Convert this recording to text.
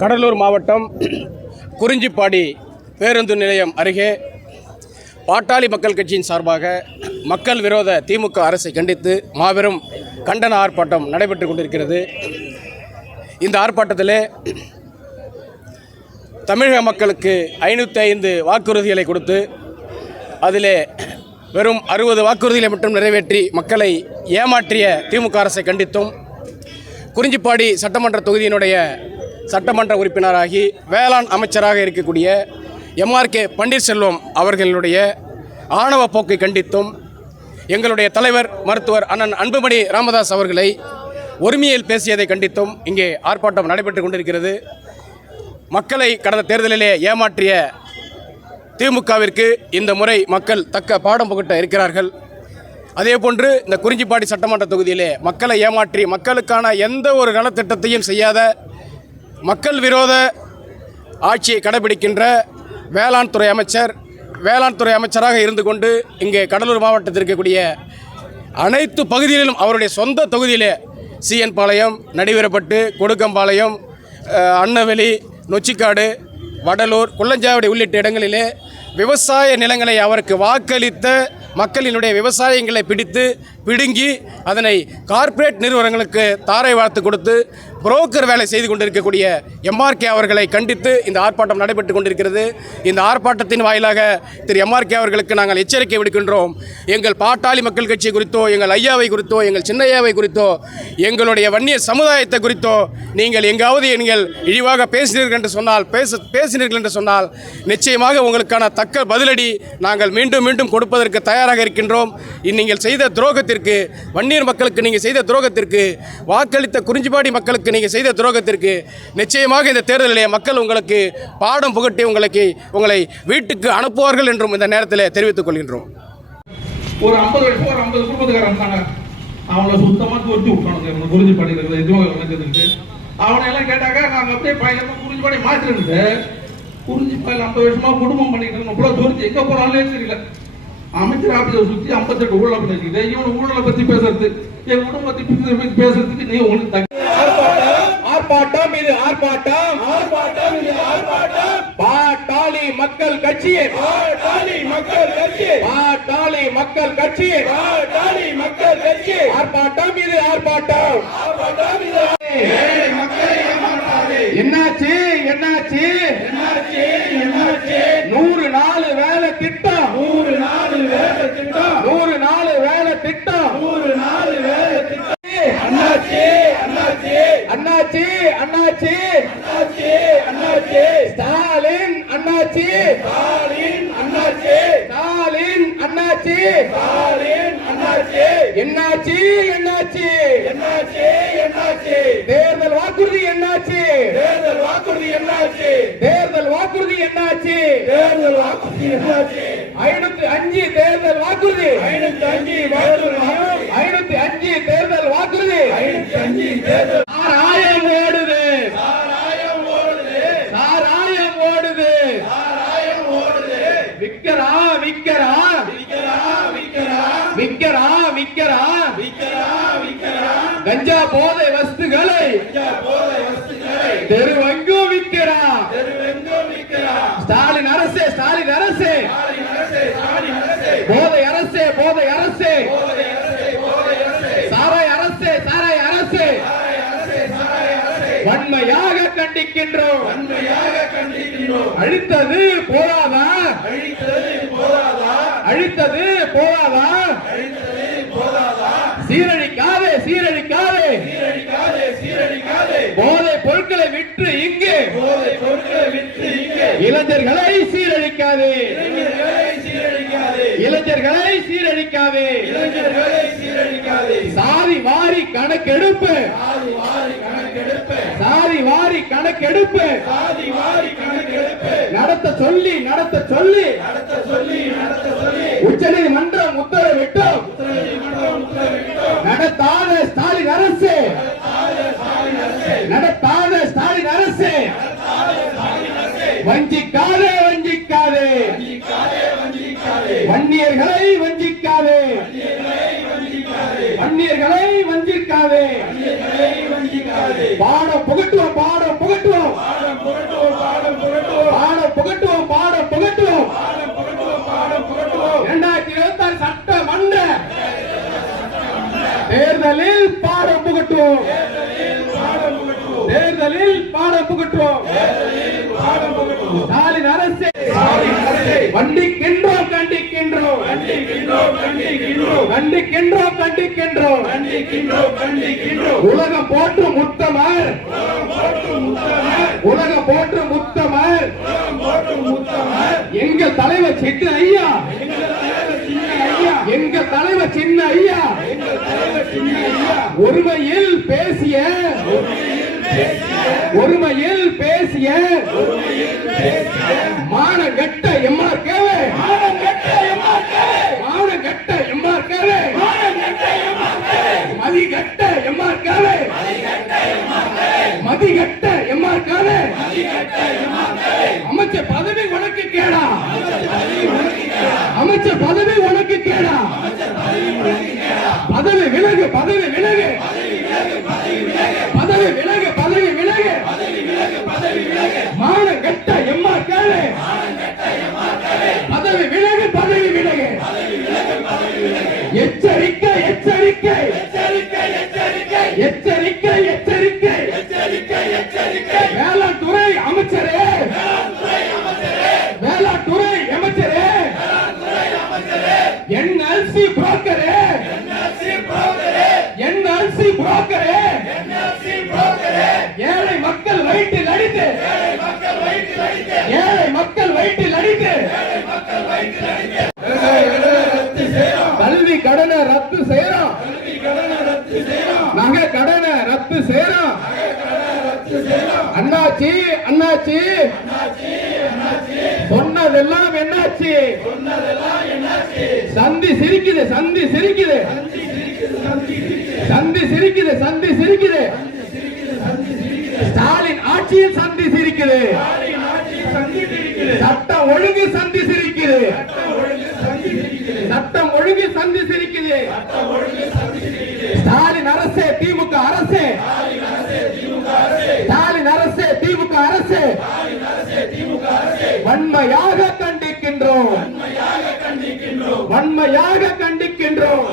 கடலூர் மாவட்டம் குறிஞ்சிப்பாடி பேருந்து நிலையம் அருகே பாட்டாளி மக்கள் கட்சியின் சார்பாக மக்கள் விரோத திமுக அரசை கண்டித்து மாபெரும் கண்டன ஆர்ப்பாட்டம் நடைபெற்று கொண்டிருக்கிறது. இந்த ஆர்ப்பாட்டத்திலே தமிழக மக்களுக்கு 505 வாக்குறுதிகளை கொடுத்து அதிலே வெறும் 60 வாக்குறுதிகளை மட்டும் நிறைவேற்றி மக்களை ஏமாற்றிய திமுக அரசை கண்டித்தும், குறிஞ்சிப்பாடி சட்டமன்ற தொகுதியினுடைய சட்டமன்ற உறுப்பினராகி வேளாண் அமைச்சராக இருக்கக்கூடிய MRK பன்னீர்செல்வம் அவர்களுடைய ஆணவ போக்கை கண்டித்தும், எங்களுடைய தலைவர் மருத்துவர் அண்ணன் அன்புமணி ராமதாஸ் அவர்களை ஒருமையில் பேசியதை கண்டித்தும் இங்கே ஆர்ப்பாட்டம் நடைபெற்று கொண்டிருக்கிறது. மக்களை கடந்த தேர்தலிலே ஏமாற்றிய திமுகவிற்கு இந்த முறை மக்கள் தக்க பாடம் புகட்ட இருக்கிறார்கள். அதேபோன்று இந்த குறிஞ்சிப்பாடி சட்டமன்ற தொகுதியிலே மக்களை ஏமாற்றி மக்களுக்கான எந்த ஒரு நலத்திட்டத்தையும் செய்யாத மக்கள் விரோத ஆட்சியை கடைபிடிக்கின்ற வேளாண் துறை அமைச்சராக இருந்து கொண்டு இங்கே கடலூர் மாவட்டத்தில் இருக்கக்கூடிய அனைத்து பகுதிகளிலும் அவருடைய சொந்த தொகுதியிலே CN பாளையம், நடிவரப்பட்டு, கொடுக்கம்பாளையம், அன்னவெளி, நொச்சிக்காடு, வடலூர், குள்ளஞ்சாவடி உள்ளிட்ட இடங்களிலே விவசாய நிலங்களை அவருக்கு வாக்களித்த மக்களினுடைய விவசாயங்களை பிடுங்கி அதனை கார்ப்பரேட் நிறுவனங்களுக்கு தாரை வார்த்து கொடுத்து புரோக்கர் வேலை செய்து கொண்டிருக்கக்கூடிய MRK அவர்களை கண்டித்து இந்த ஆர்ப்பாட்டம் நடைபெற்று கொண்டிருக்கிறது. இந்த ஆர்ப்பாட்டத்தின் வாயிலாக திரு MRK அவர்களுக்கு நாங்கள் எச்சரிக்கை விடுக்கின்றோம். எங்கள் பாட்டாளி மக்கள் கட்சி குறித்தோ, எங்கள் ஐயாவை குறித்தோ, எங்கள் சின்னையாவை குறித்தோ, எங்களுடைய வன்னிய சமுதாயத்தை குறித்தோ நீங்கள் எங்காவது இழிவாக பேசினீர்கள் என்று சொன்னால் நிச்சயமாக உங்களுக்கான தக்க பதிலடி நாங்கள் மீண்டும் மீண்டும் கொடுப்பதற்கு தயாராக இருக்கின்றோம். நீங்கள் செய்த துரோகத்திற்கு, வன்னியர் மக்களுக்கு நீங்கள் செய்த துரோகத்திற்கு, வாக்களித்த குறிஞ்சிப்பாடி மக்களுக்கு நீங்கள் செய்த துரோகத்திற்கு நிச்சயமாக இந்த தேர்தலிலே மக்கள் உங்களுக்கு பாடம் புகட்டி உங்களை வீட்டுக்கு அனுப்புவார்கள் என்றும் இந்த நேரத்தில் தெரிவித்துக் கொள்கின்றோம். ஒரு 50 குடும்பத்துக்காரன் இருந்தாங்க. அவங்கள சுத்தமாக தோர்த்தி விட்டானுங்க. குறிஞ்சிப்பாடி இருக்கிறது அவனை எல்லாம் கேட்டாங்க. நாங்கள் அப்படியே பயணமாக குறிஞ்சிப்பாடி மாற்றிருந்து குறிஞ்சிப்பாடியில் 50 வருஷமா குடும்பம் பண்ணிட்டு தோர்த்தி எங்கே போனாலும் தெரியல. அமைச்சர் ஆபீஸை சுற்றி 58 ஊழல் பண்ணிருக்குது. இவன் ஊழலை பற்றி பேசுறது, என் குடும்பத்தை பற்றி பேசுறதுக்கு நீ உங்களுக்கு ஆர்ப்பாட்டம் இது ஆர்ப்பாட்டம், பாட்டாளி மக்கள் கட்சி, ஆர்ப்பாட்டம் இது ஆர்ப்பாட்டம். என்னாச்சு 100 நாள் வேலை திட்டம், 100 நாள் வேலை திட்டம். அண்ணாச்சி ஸ்டாலின் அண்ணாச்சி என்னாச்சு தேர்தல் வாக்குறுதி என்னாச்சு? 505 தேர்தல் வாக்குறுதி, 505 தேர்தல் வாக்குறுதி. சாராயம் ஓடுது. விக்கிறா கஞ்சா போதை வஸ்துகளை தெருவெங்கும் விக்கிறா. ஸ்டாலின் அரசே போதை அரசே சாராய அரசே வன்மையாக கண்டிக்கின்றோம். அழித்தது போதாதா? சீரழிக்காதே போதை பொருட்களை விற்று இங்கே இளைஞர்களை சீரழிக்காதே. சாதி வாரி கணக்கெடுப்பு நடத்த சொல்லி உச்சநீதிமன்றம் உத்தரவிட்டோம். நடத்தாத ஸ்டாலின் அரசு வஞ்சிக்காதே வன்னியர்களை வஞ்சிக்காதே. அந்நியர்களை வஞ்சிக்காதே பாடம் புகட்டுவோம் பாடம் புகட்டுவோம் பாடம் புகட்டுவோம் பாடம் புகட்டுவோம் 2026 சட்டமன்ற தேர்தலில் பாடம் புகட்டுவோம் தேர்தலில் பாடம் புகட்டுவோம் ஸ்டாலின் அரசே கண்டிக்கின்றோம் கண்டிக்கின்றோம் கண்டிக்கின்றோம் கண்டிக்கின்றோம் உலகம் போற்றும் உத்தமர் உலகம் போற்றும் உத்தமர் எங்கள் தலைவர் சின்ன ஐயா எங்கள் தலைவர் சின்ன ஐயா ஒருமையில் பேசிய மானகட்ட எம்ஆர்கேவே மதிகட்ட எம்ஆர்கேவே அமைச்சர் பதவி உனக்கு கேடா அமைச்சர் பதவி உனக்கு கேடா பதவி விலகு பதவி விலகு பதவி விலகு பதவி விலகு மானகட்ட எம்ஆர்கேவே பதவி விலகு பதவி விலகு எச்சரிக்கை எச்சரிக்கை எச்சரிக்கை எச்சரிக்கை வேளாண் துறை அமைச்சரே வேளாண் துறை அமைச்சரே என்எல்சி புரோக்கரே ஏழை மக்கள் வயிற்றில் அடித்து கல்வி கடனை ரத்து செய்யறோம் நகை கடனை ரத்து செய்யறோம் அண்ணாச்சி சொன்னதெல்லாம் என்னாச்சு சந்தி சிரிக்குது ஸ்டாலின் ஆட்சியில் சந்தி சிரிக்குது சட்டம் ஒழுங்கு சந்தி சிரிக்குது ஸ்டாலின் அரசே திமுக அரசே வன்மையாக கண்டிக்கின்றோம்